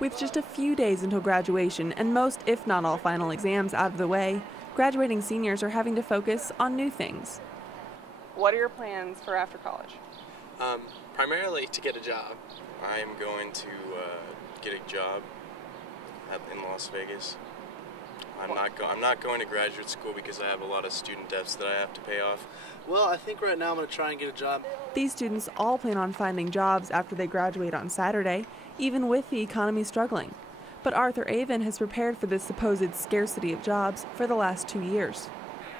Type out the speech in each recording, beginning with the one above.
With just a few days until graduation and most, if not all, final exams out of the way, graduating seniors are having to focus on new things. What are your plans for after college? Primarily to get a job. I am going to get a job in Las Vegas. I'm not going to graduate school because I have a lot of student debts that I have to pay off. Well, I think right now I'm going to try and get a job. These students all plan on finding jobs after they graduate on Saturday, even with the economy struggling. But Arthur Avon has prepared for this supposed scarcity of jobs for the last 2 years.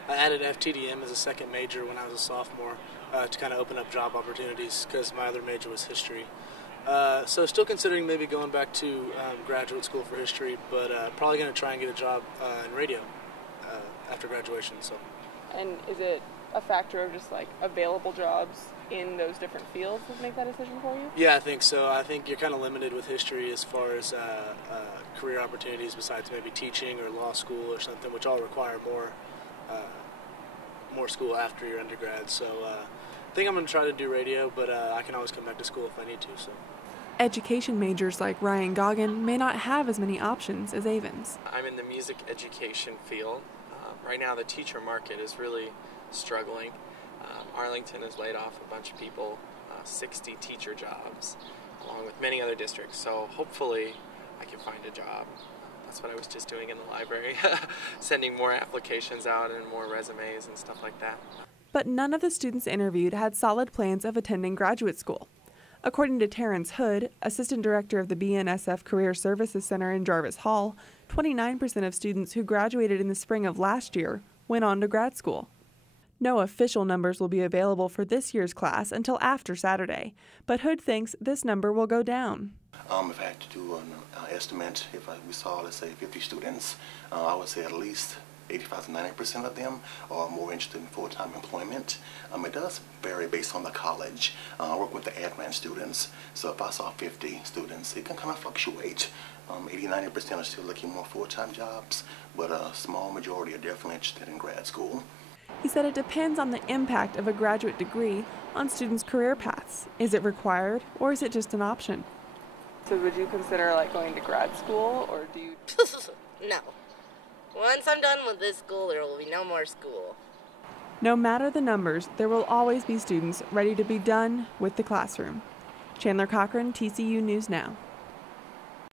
I added FTDM as a second major when I was a sophomore to kind of open up job opportunities because my other major was history. So still considering maybe going back to graduate school for history, but probably going to try and get a job in radio after graduation. So. And is it a factor of just like available jobs in those different fields that make that decision for you? Yeah, I think so. I think you're kind of limited with history as far as career opportunities besides maybe teaching or law school or something, which all require more school after your undergrad. So I think I'm going to try to do radio, but I can always come back to school if I need to. So. Education majors like Ryan Goggin may not have as many options as Avon's. I'm in the music education field. Right now the teacher market is really struggling. Arlington has laid off a bunch of people, 60 teacher jobs, along with many other districts. So hopefully I can find a job. That's what I was just doing in the library, sending more applications out and more resumes and stuff like that. But none of the students interviewed had solid plans of attending graduate school. According to Terrence Hood, assistant director of the BNSF Career Services Center in Jarvis Hall, 29% of students who graduated in the spring of last year went on to grad school. No official numbers will be available for this year's class until after Saturday, but Hood thinks this number will go down. If I had to do an estimate, if we saw, let's say, 50 students, I would say at least 85 to 90% of them are more interested in full-time employment. It does vary based on the college. I work with the admin students, so if I saw 50 students, it can kind of fluctuate. 80–90% are still looking more full-time jobs, but a small majority are definitely interested in grad school. He said it depends on the impact of a graduate degree on students' career paths. Is it required, or is it just an option? So would you consider like going to grad school, or do you? No. Once I'm done with this school, there will be no more school. No matter the numbers, there will always be students ready to be done with the classroom. Chandler Cochran, TCU News Now.